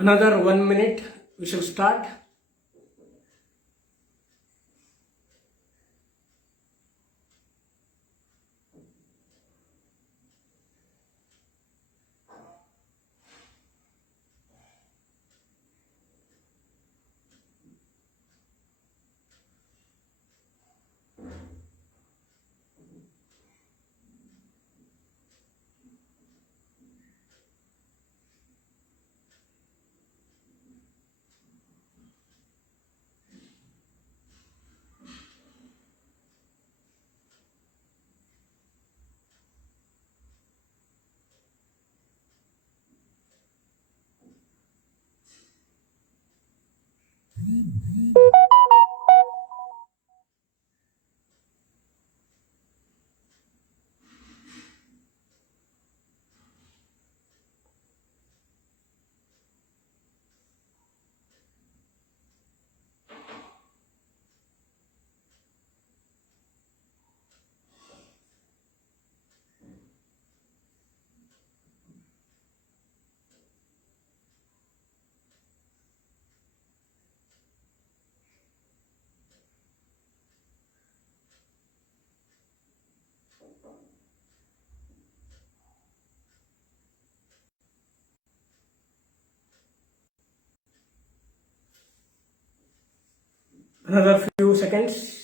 Another 1 minute, we should start. Another few seconds.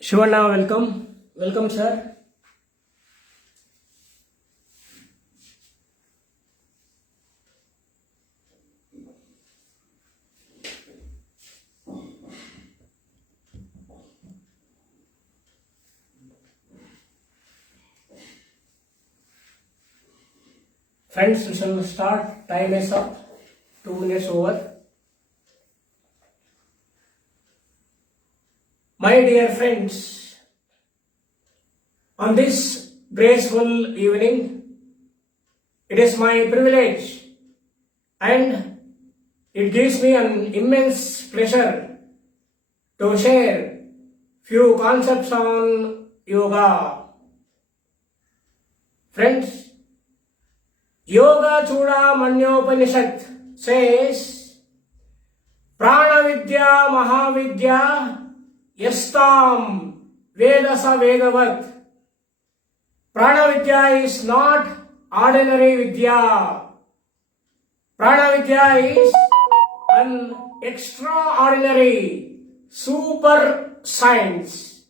Shivanna, welcome. Welcome, sir. Friends, we shall start. Time is up. 2 minutes over. My dear friends, on this graceful evening, it is my privilege and it gives me an immense pleasure to share few concepts on yoga. Friends, Yoga Chudamaniupanishad says, Prana Vidya Mahavidya Yastam Vedasa Vedavat. Prana Vidya is not ordinary Vidya. Prana Vidya is an extraordinary super science.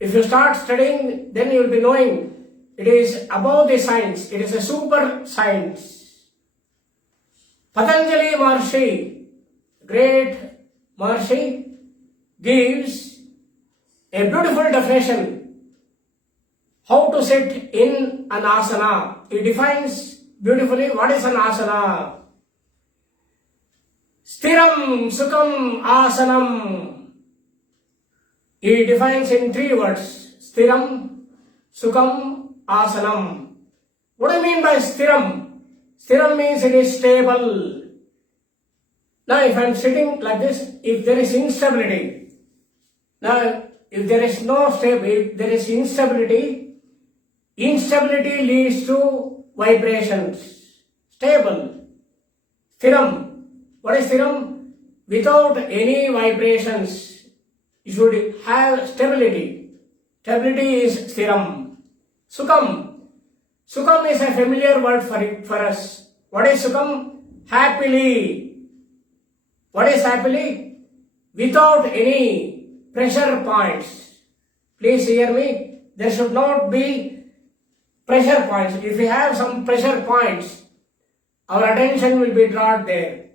If you start studying, then you will be knowing it is above the science. It is a super science. Patanjali Maharshi, great Maharshi, gives a beautiful definition how to sit in an asana. He defines beautifully what is an asana. Stiram Sukham Asanam. He defines in 3 words. Stiram Sukham Asanam. What do you mean by stiram? Stiram means it is stable. Now if I am sitting like this, if there is instability, now if there is no stability, if there is instability, instability leads to vibrations. Stable. Stiram. What is stiram? Without any vibrations, you should have stability. Stability is stiram. Sukham. Sukham is a familiar word for us. What is sukham? Happily. What is happily? Without any pressure points. Please hear me. There should not be pressure points. If we have some pressure points, our attention will be drawn there.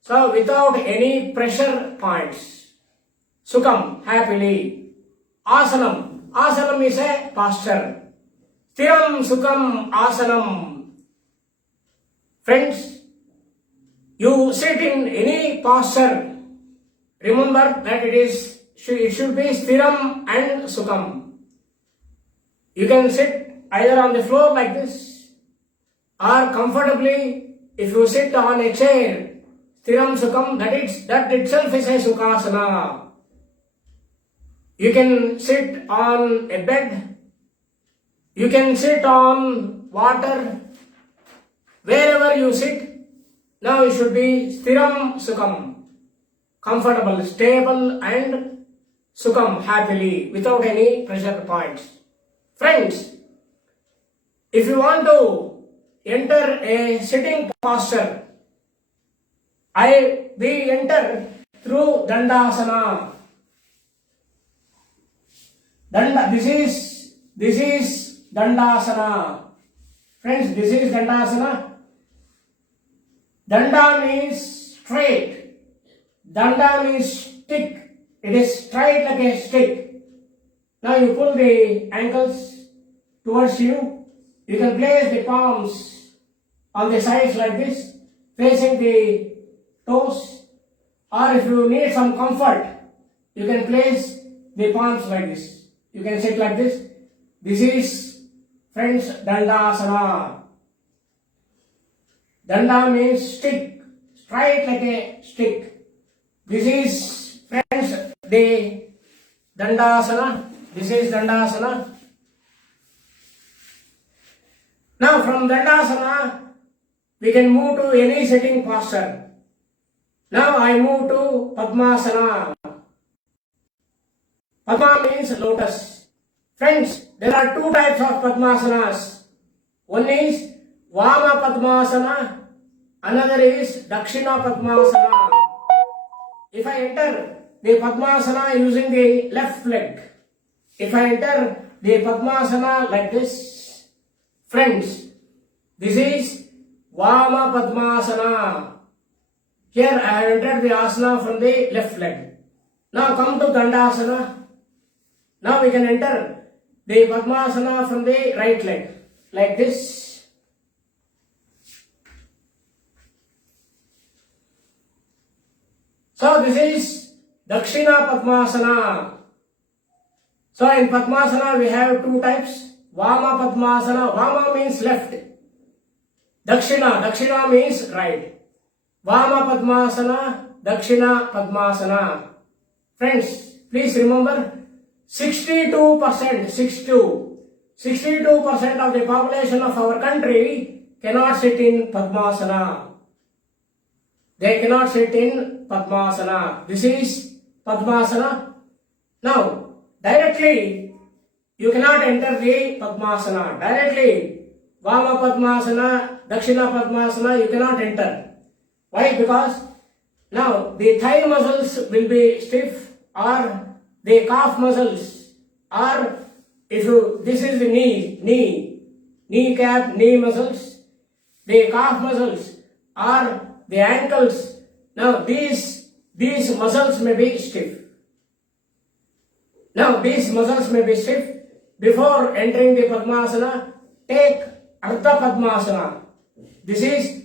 So without any pressure points. Sukham, happily. Asanam. Asanam is a posture. Stiram Sukham Asanam. Friends, you sit in any posture, remember that it should be Sthiram and Sukham. You can sit either on the floor like this or comfortably if you sit on a chair. Sthiram Sukham, that itself is a Sukhasana. You can sit on a bed. You can sit on water. Wherever you sit, now you should be Sthiram Sukham. Comfortable, stable and Sukham, happily, without any pressure points. Friends, if you want to enter a sitting posture, we enter through Dandasana. This is Dandasana. Friends, this is Dandasana. Danda means straight. Danda means stick. It is straight like a stick. Now you pull the ankles towards you. You can place the palms on the sides like this, facing the toes. Or if you need some comfort, you can place the palms like this. You can sit like this. This is, friends, Dandasana. Danda means stick, straight like a stick. This is, friends, the Dandasana. This is Dandasana. Now from Dandasana, we can move to any sitting posture. Now I move to Padmasana. Padma means lotus. Friends, there are two types of Padmasanas. One is Vama Padmasana, another is Dakshina Padmasana. If I enter the Padmasana using the left leg, if I enter the Padmasana like this, friends, this is Vama Padmasana. Here I have entered the asana from the left leg. Now come to Dandasana. Now we can enter the Padmasana from the right leg, like this. So this is Dakshina Padmasana. So in Padmasana we have two types. Vama Padmasana. Vama means left. Dakshina means right. Vama Padmasana, Dakshina Padmasana. Friends, please remember 62% of the population of our country cannot sit in Padmasana. They cannot sit in Padmasana. This is Padmasana. Now, directly, you cannot enter the Padmasana. Directly, Vama Padmasana, Dakshina Padmasana, you cannot enter. Why? Because now the thigh muscles will be stiff, or the calf muscles, or if you, this is the kneecap, knee muscles, the calf muscles, or the ankles. Now these muscles may be stiff. Now these muscles may be stiff. Before entering the Padmasana, take Ardha Padmasana. This is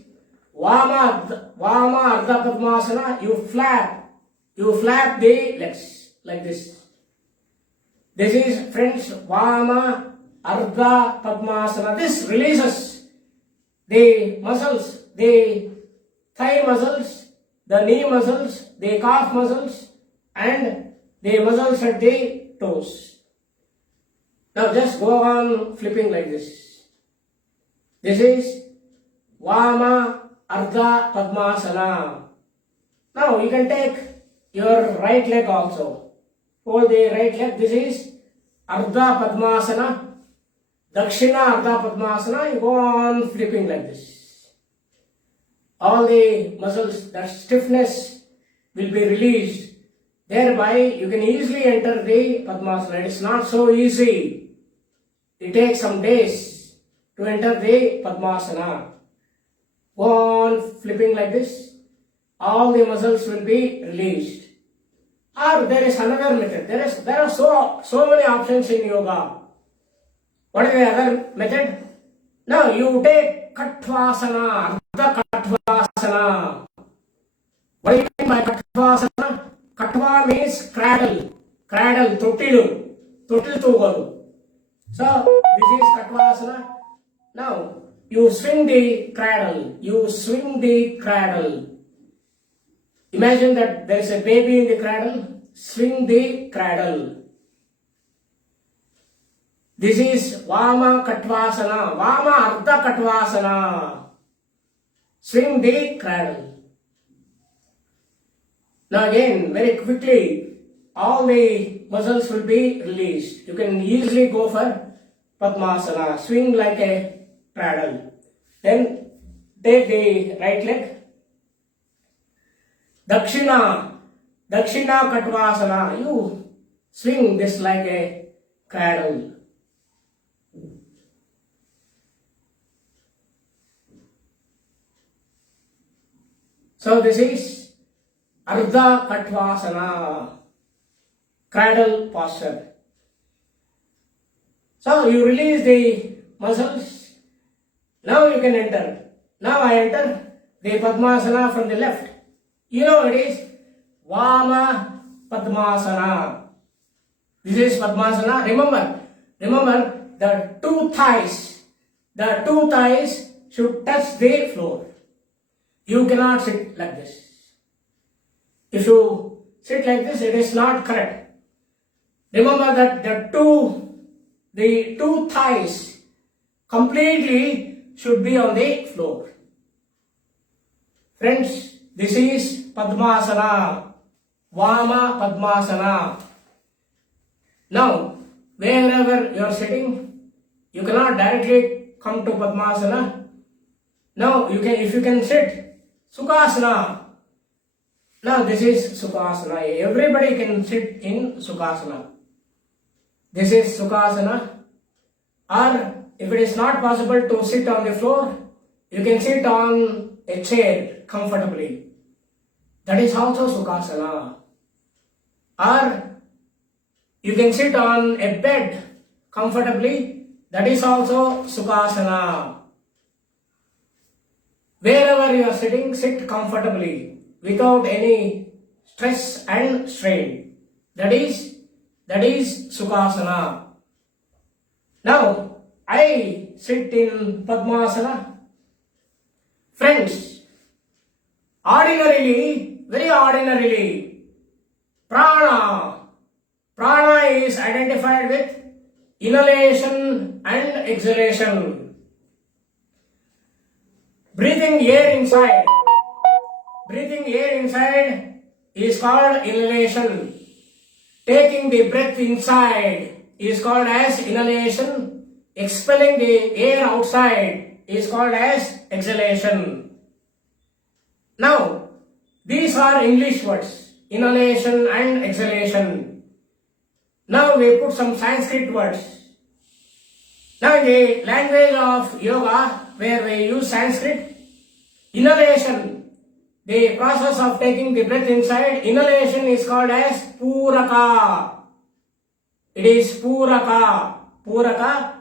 Vama Ardha Padmasana. You flap the legs like this. This is, friends, Vama Ardha Padmasana. This releases the muscles, the thigh muscles, the knee muscles, the calf muscles, and the muscles at the toes. Now just go on flipping like this. This is Vama Ardha Padmasana. Now you can take your right leg also. Hold the right leg. This is Ardha Padmasana. Dakshina Ardha Padmasana. You go on flipping like this. All the muscles, that stiffness will be released. Thereby you can easily enter the Padmasana. It is not so easy. It takes some days to enter the Padmasana. Go on flipping like this. All the muscles will be released. Or there is another method. There are so many options in yoga. What is the other method? Now you take Kattvasana, Ardha Kattvasana. What do you mean by Kattvasana? means cradle. Cradle, totilu. Totil tugalu. So, this is Katvasana. Now, you swing the cradle. You swing the cradle. Imagine that there is a baby in the cradle. Swing the cradle. This is Vama Katvasana. Vama Ardha Katvasana. Swing the cradle. Now again, very quickly, all the muscles will be released. You can easily go for Padmasana. Swing like a cradle. Then take the right leg. Dakshina. Dakshina Katvasana. You swing this like a cradle. So this is Ardha Katvasana, cradle posture. So you release the muscles. Now you can enter. Now I enter the Padmasana from the left. You know it is Vama Padmasana. This is Padmasana. Remember the two thighs should touch the floor. You cannot sit like this. If you sit like this, it is not correct. Remember that the two thighs completely should be on the floor. Friends, this is Padmasana, Vama Padmasana. Now, wherever you are sitting, you cannot directly come to Padmasana. Now, if you can sit Sukhasana. Now this is Sukhasana. Everybody can sit in Sukhasana. This is Sukhasana. Or if it is not possible to sit on the floor, you can sit on a chair comfortably. That is also Sukhasana. Or you can sit on a bed comfortably. That is also Sukhasana. Wherever you are sitting, sit comfortably without any stress and strain. That is Sukhasana. Now, I sit in Padmasana. Friends, very ordinarily, prana is identified with inhalation and exhalation. Breathing air inside is called inhalation. Taking the breath inside is called as inhalation. Expelling the air outside is called as exhalation. Now, these are English words, inhalation and exhalation. Now we put some Sanskrit words. Now in the language of yoga, where we use Sanskrit, inhalation, the process of taking the breath inside, inhalation is called as Puraka. It is Puraka.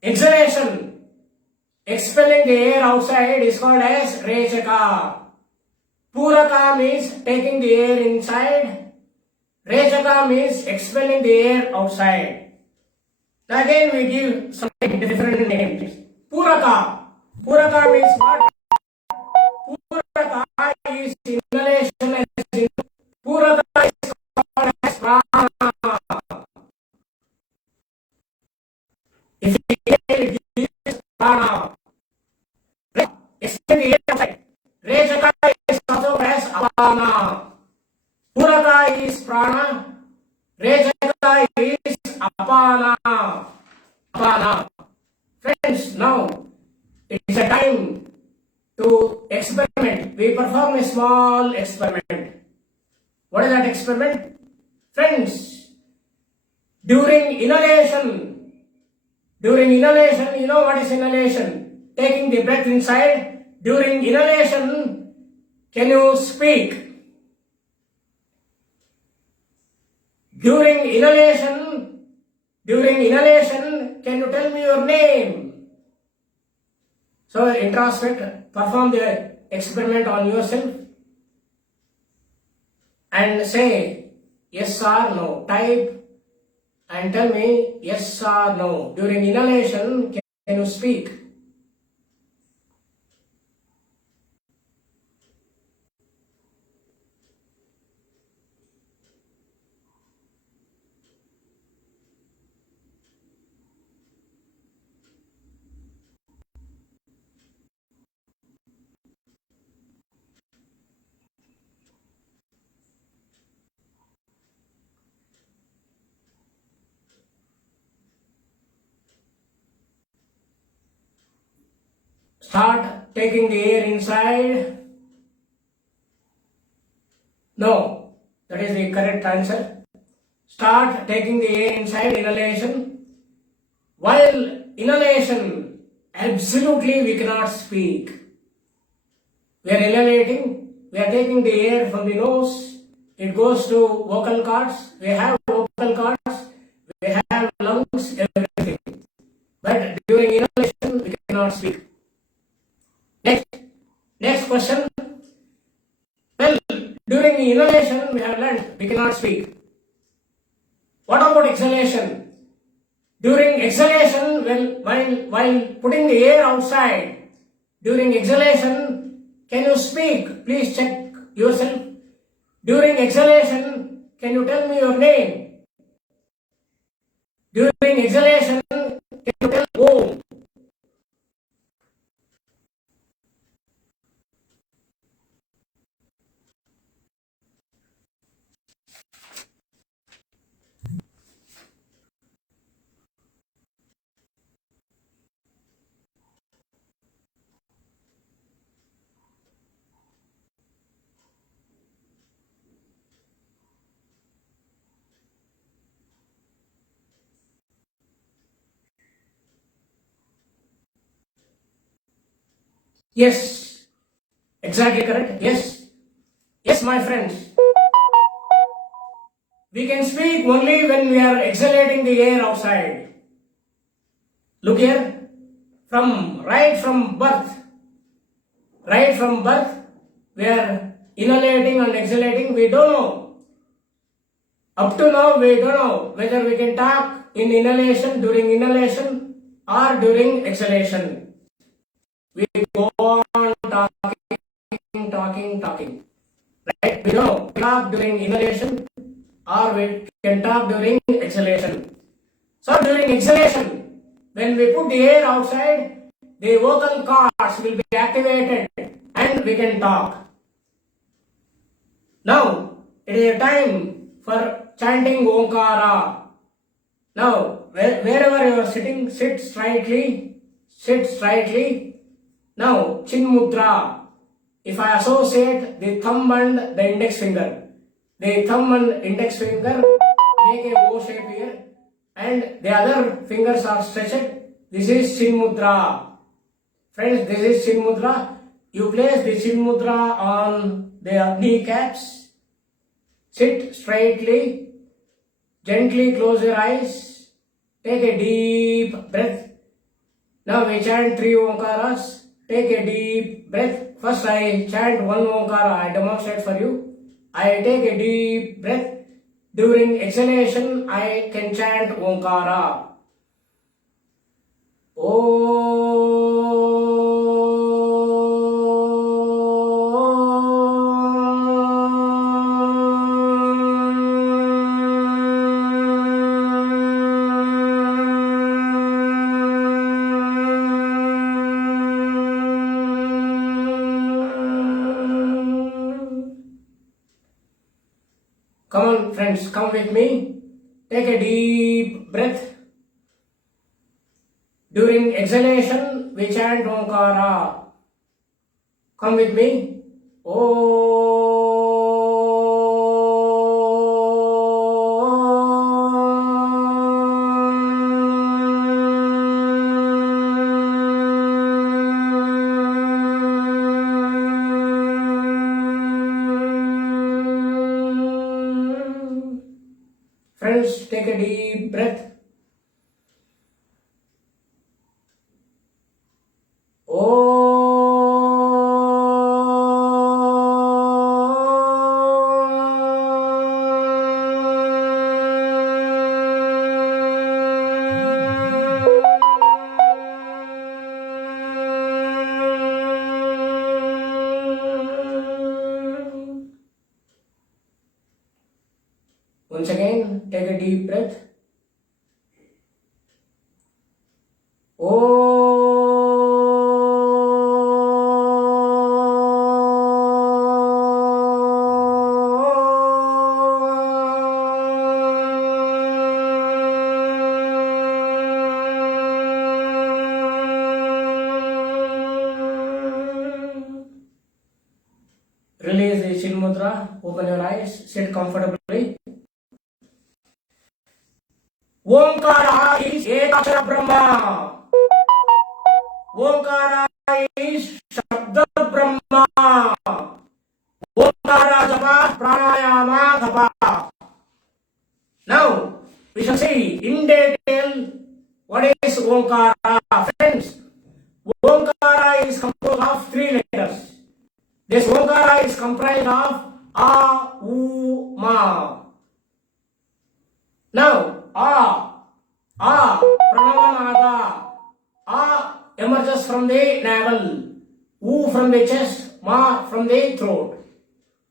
Exhalation, expelling the air outside, is called as Rechaka. Puraka means taking the air inside. Rechaka means expelling the air outside. Again we give some different names. Puraka means what? Puraka is inhalation. Puraka is called as prana. If you inhale, it gives prana. Expel the air outside. Rechaka is also as apana. Puraka is prana. Rechaka is apana. Friends, now it is a time to experiment. We perform a small experiment. What is that experiment? Friends, during inhalation, you know what is inhalation? Taking the breath inside. During inhalation, can you speak? During inhalation, can you tell me your name? So introspect, perform the experiment on yourself and say, yes or no. Type and tell me yes or no. During inhalation, can you speak? Start taking the air inside. No, that is the correct answer. Start taking the air inside, inhalation. While inhalation, absolutely we cannot speak. We are inhalating, we are taking the air from the nose, it goes to vocal cords, we have vocal cords, we have lungs, everything. But during inhalation, we cannot speak. Next question. Well, during inhalation, we have learned we cannot speak. What about exhalation? During exhalation, while putting the air outside, during exhalation, can you speak? Please check yourself. During exhalation, can you tell me your name? During exhalation, can you tell home? Yes, exactly correct. Yes, yes, my friends. We can speak only when we are exhalating the air outside. Look here, right from birth, we are inhalating and exhalating. We don't know. Up to now, we don't know whether we can talk in inhalation, during inhalation, or during exhalation. We go on talking. Right? We don't know. We talk during inhalation, or we can talk during exhalation. So during exhalation, when we put the air outside, the vocal cords will be activated and we can talk. Now, it is a time for chanting Omkara. Now, wherever you are sitting, sit straightly. Now, Chin Mudra. If I associate the thumb and the index finger, make a O shape here, and the other fingers are stretched. This is Chin Mudra. Friends, this is Chin Mudra. You place the Chin Mudra on the kneecaps. Sit straightly. Gently close your eyes. Take a deep breath. Now we chant 3 Omkaras. Take a deep breath. First I chant 1 Omkara. I demonstrate for you. I take a deep breath. During exhalation, I can chant Omkara. Come on, friends, come with me. Take a deep breath. During exhalation, we chant Omkara. Come with me. Friends, take a deep breath. Once again, take a deep breath. Release the chin mudra, open your eyes, sit comfortably. Omkara is Ekakshara Brahma. Omkara is Shabda Brahma. Omkara Japa Pranayama Japa. Now, we shall see in detail what is Omkara. Friends, Omkara is composed of 3 letters. This Omkara is comprised of A, U, Ma. Now, Pranavanada. A emerges from the navel, U from the chest, Ma from the throat.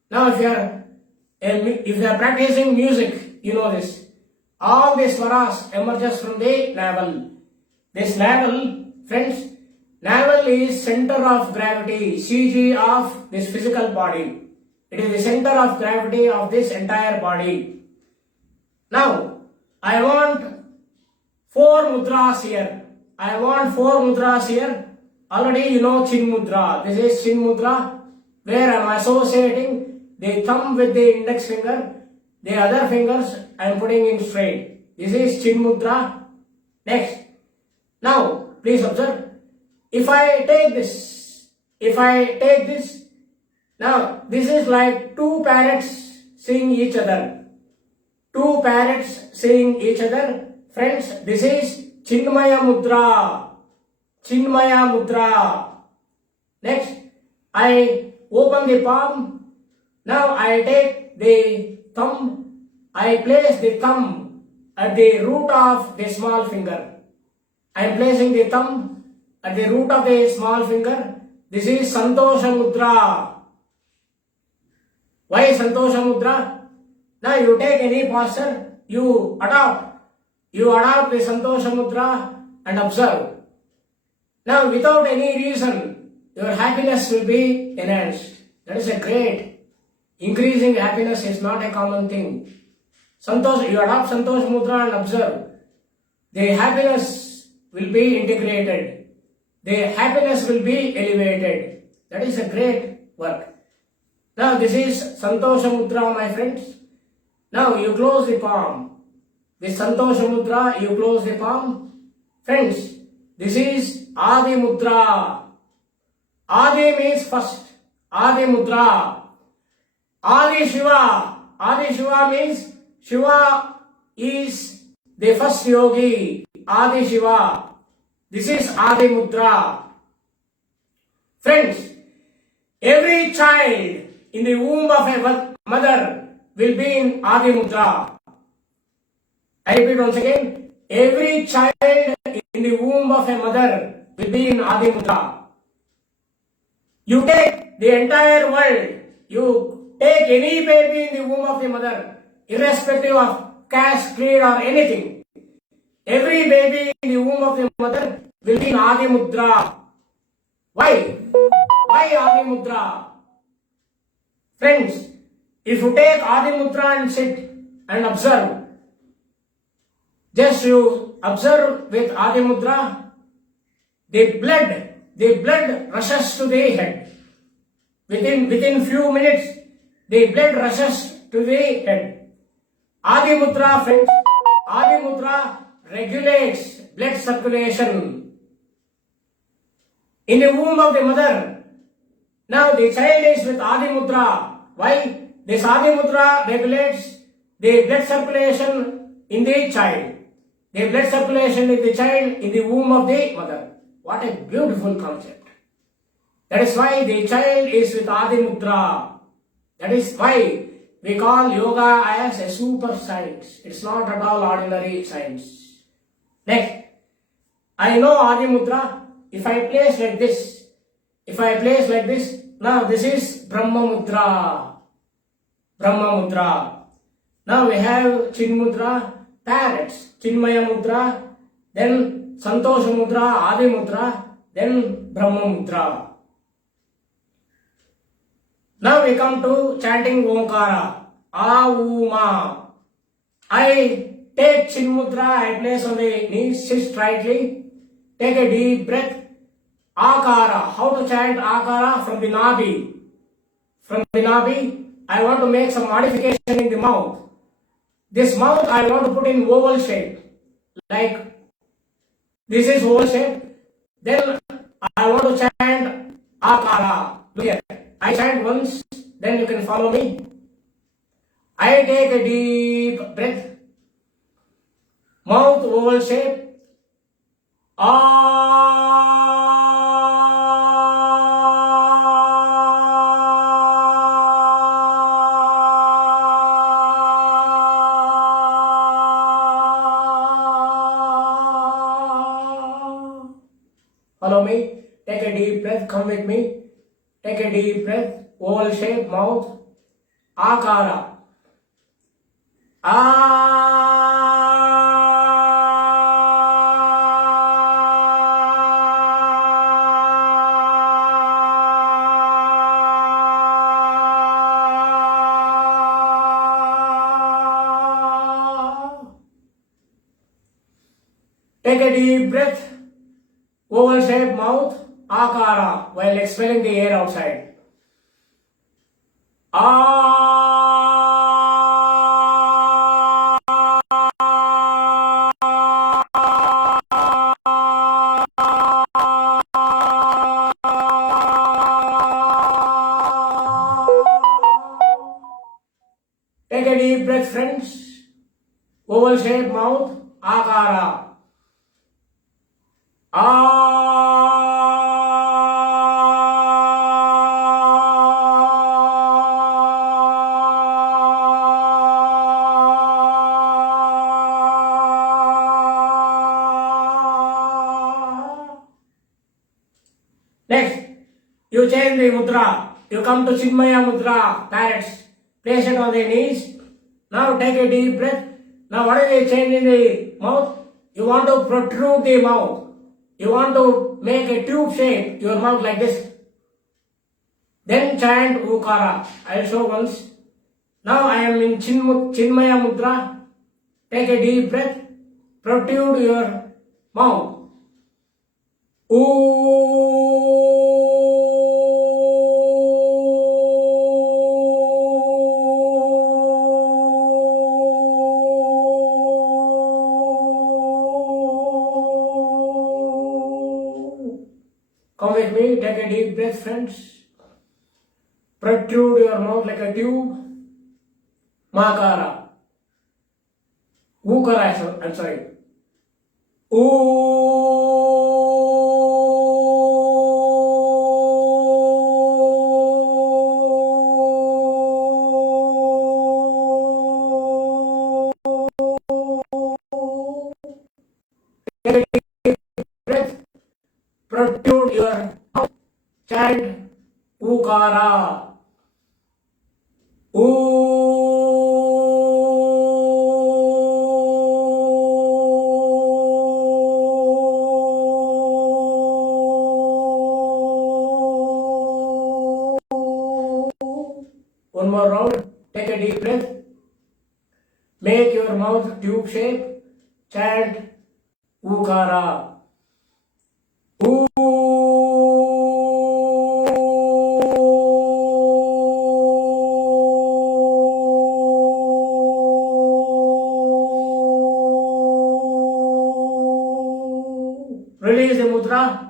Now, if you are practicing music, you know this. All these swaras emerges from the navel. This navel, friends, navel is center of gravity, CG of this physical body. It is the center of gravity of this entire body. Now, I want 4 mudras here. Already you know chin mudra. This is chin mudra where I am associating the thumb with the index finger. The other fingers I am putting in straight. This is chin mudra. Next. Now, please observe. If I take this, now this is like 2 parrots seeing each other. Friends, this is Chinmaya Mudra. Next, I open the palm. Now I take the thumb. I place the thumb at the root of the small finger. I am placing the thumb at the root of the small finger. This is Santosha Mudra. Why Santosha Mudra? Now you take any posture, you adopt the Santosha Mudra and observe. Now without any reason, your happiness will be enhanced. That is a great. Increasing happiness is not a common thing. You adopt Santosha Mudra and observe. The happiness will be integrated. The happiness will be elevated. That is a great work. Now this is Santosha Mudra, my friends. Now you close the palm. This Santosha Mudra, you close the palm. Friends, this is Adi Mudra. Adi means first. Adi Mudra. Adi Shiva. Adi Shiva means Shiva is the first yogi. Adi Shiva. This is Adi Mudra. Friends, every child in the womb of a mother will be in Adi Mudra. I repeat once again. Every child in the womb of a mother will be in Adi Mudra. You take the entire world. You take any baby in the womb of the mother, irrespective of caste, creed or anything. Every baby in the womb of the mother will be in Adi Mudra. Why? Why Adi Mudra? Friends, if you take Adi Mudra and sit and observe, just you observe with Adi Mudra, the blood rushes to the head. Within few minutes, the blood rushes to the head. Adi Mudra, friends, Adi Mudra regulates blood circulation. In the womb of the mother, now the child is with Adi Mudra. Why? This Adi Mudra regulates the blood circulation in the child. The blood circulation in the child in the womb of the mother. What a beautiful concept. That is why the child is with Adi Mudra. That is why we call yoga as a super science. It's not at all ordinary science. Next, I know Adi Mudra. If I place like this, now this is Brahma Mudra. Now we have Chin Mudra, parrots, Chinmaya Mudra, then Santosha Mudra, Adi Mudra, then Brahma Mudra. Now we come to chanting Omkara, A-U-Ma. I take Chin Mudra, I place on the knees, sit straightly, take a deep breath. Akara, how to chant Akara from the Nabi? From the Nabi, I want to make some modification in the mouth. This mouth I want to put in oval shape, like this is oval shape. Then I want to chant Akara. Look here, I chant once, then you can follow me. I take a deep breath, mouth oval shape. Follow me. Take a deep breath. Come with me. Take a deep breath. Oval shape, mouth. Akara. Take a deep breath. Oval shape mouth, Akara, while expelling the air outside. Take a deep breath, friends. Oval shape mouth, Akara. Next, you change the mudra. You come to Chinmaya Mudra, parrots. Place it on the knees. Now take a deep breath. Now what is the change in the mouth? You want to protrude the mouth. You want to make a tube shape, your mouth like this. Then chant Ukara. I will show once. Now I am in Chinmaya Mudra. Take a deep breath. Protrude your mouth. Come with me, take a deep breath, friends. Protrude your mouth like a tube. Makara. Ukara, I'm sorry. Take a deep breath. Protrude your mouth. Chant Ukara. One more round. Take a deep breath. Make your mouth tube shape. Chant Ukara. Release the mudra.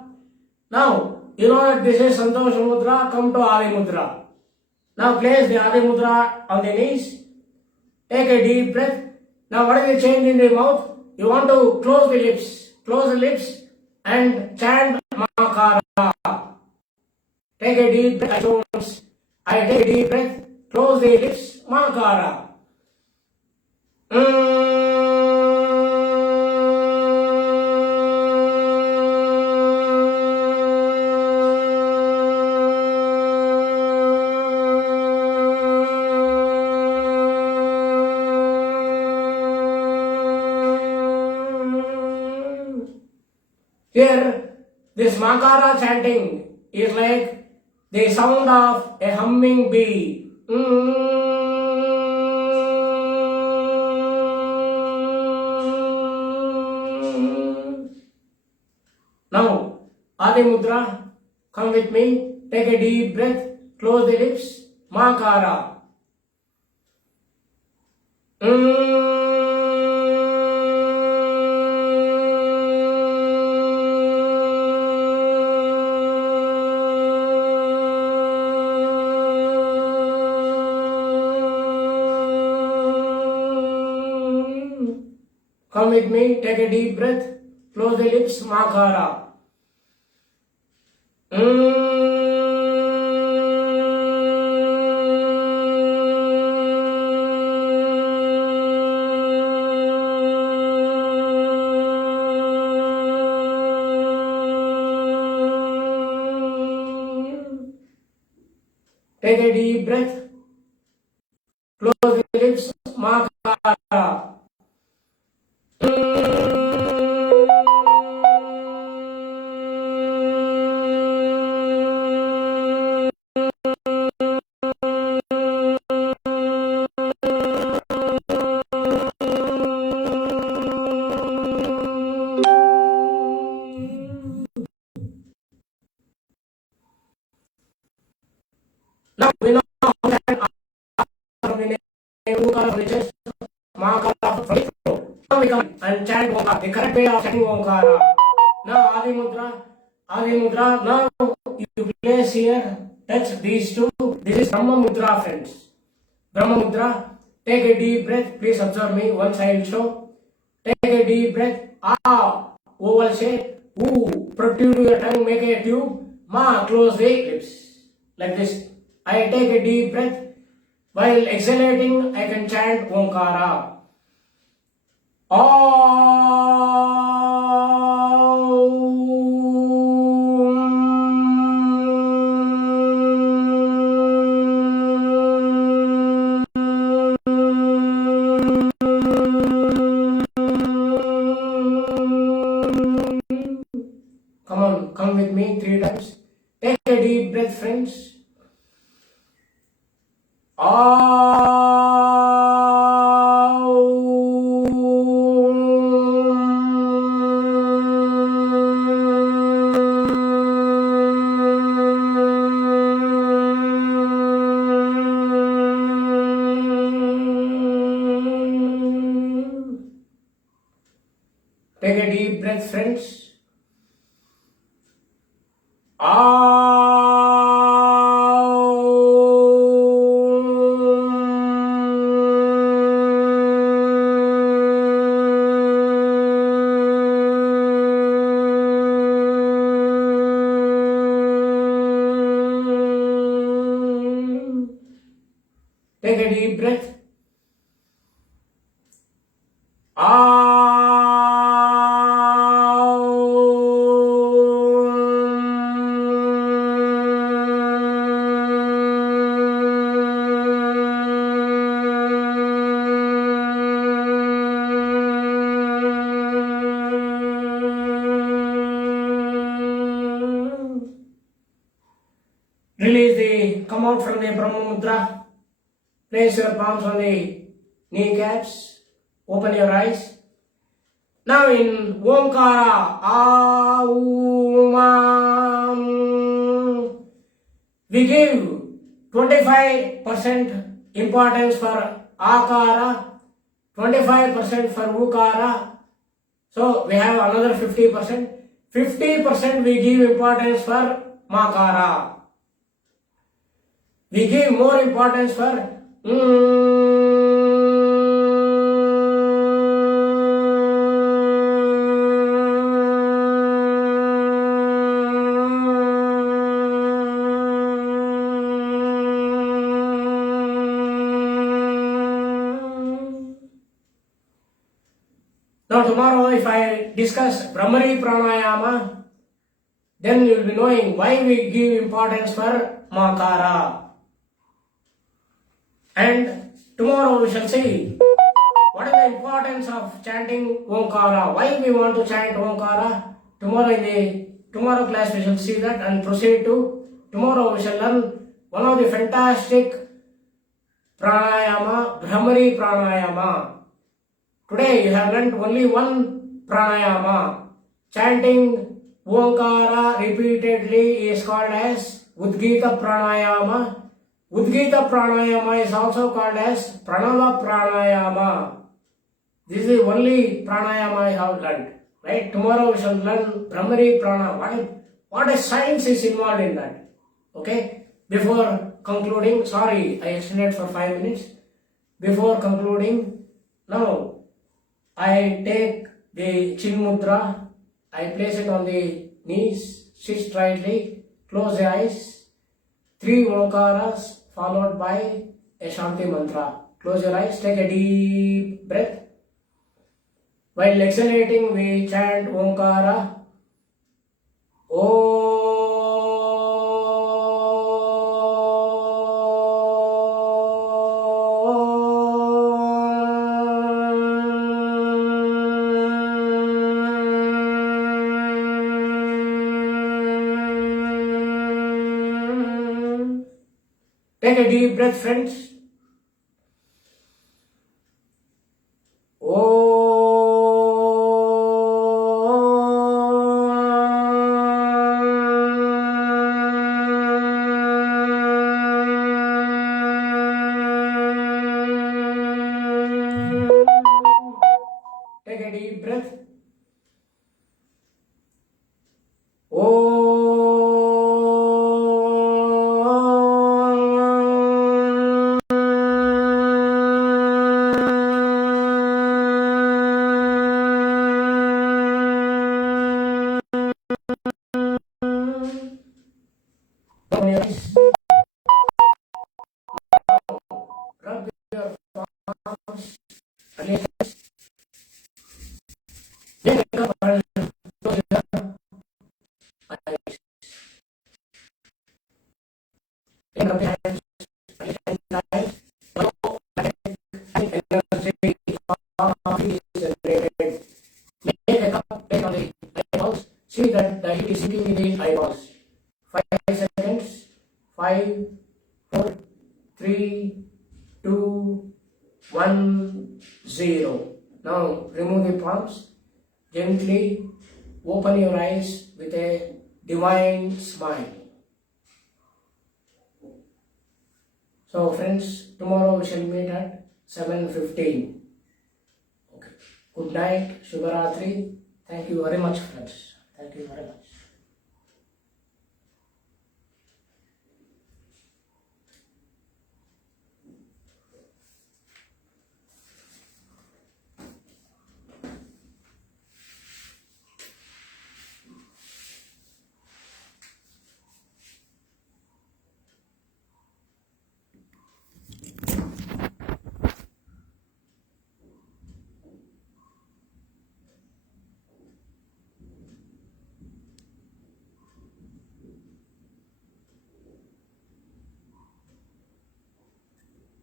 Now, you know that this is Santosha Mudra. Come to Adi Mudra. Now place the Adi Mudra on the knees. Take a deep breath. Now what is the change in the mouth? You want to close the lips. Close the lips and chant Makara. Take a deep breath. I take a deep breath. Close the lips. Makara. Here, this Makara chanting is like the sound of a humming bee. Now, Adi Mudra, come with me, take a deep breath, close the lips, Makara. Come with me, take a deep breath, close the lips, Makara. Take a deep breath, close the lips, Makara. Now we know that from the name from the chest, Makara from the throat. Now we come and chant Omkara, the correct way of chanting Omkara. Now Adi Mudra, now you place here, touch these two. This is Brahma Mudra, friends. Brahma Mudra, take a deep breath, please observe me, once I will show. Take a deep breath, oval shape, protrude your tongue, make a tube, close the lips, like this. I take a deep breath. While exhalating, I can chant Omkara. Come on, come with me 3 times. Take a deep breath, friends. Take a deep breath, friends. Take a deep breath. Release the, come out from the Brahma Mudra. Place your palms on the kneecaps. Open your eyes. Now in Omkara, we give 25% importance for Akara, 25% for Ukara. So we have another 50%. 50% we give importance for Makara. We give more importance for Now tomorrow if I discuss Brahmari Pranayama, then you will be knowing why we give importance for Makara. And tomorrow we shall see what is the importance of chanting Omkara, why we want to chant Omkara, tomorrow class we shall see that and proceed to tomorrow we shall learn one of the fantastic pranayama, Bhramari pranayama. Today you have learnt only one pranayama. Chanting Omkara repeatedly is called as Udgita pranayama. Udgita pranayama is also called as Pranava pranayama. This is the only pranayama I have learnt. Right? Tomorrow we shall learn Bhramari pranayama. What a science is involved in that. Okay? Before concluding, sorry, I extended for 5 minutes. Before concluding, now I take the Chin Mudra, I place it on the knees, sit straightly, close the eyes, 3 Omkaras followed by a Shanti mantra. Close your eyes, take a deep breath. While exhalating, we chant Omkara. Om. Take a deep breath, friends. Take a deep breath. Open your eyes. Rub your palms. Release. Take a cup and close your eyes. Take up your hands. Release your eyes. Energy is generated. Make a cup, take on the eyeballs. See that the heat is sinking in the eyeballs. 5 seconds. 5, 4, 3, 2, 1, 0. Now remove the palms. Gently open your eyes with a divine smile. So friends, tomorrow we shall meet at 7:15. Okay. Good night, Shubharatri. Thank you very much, friends. Thank you very much.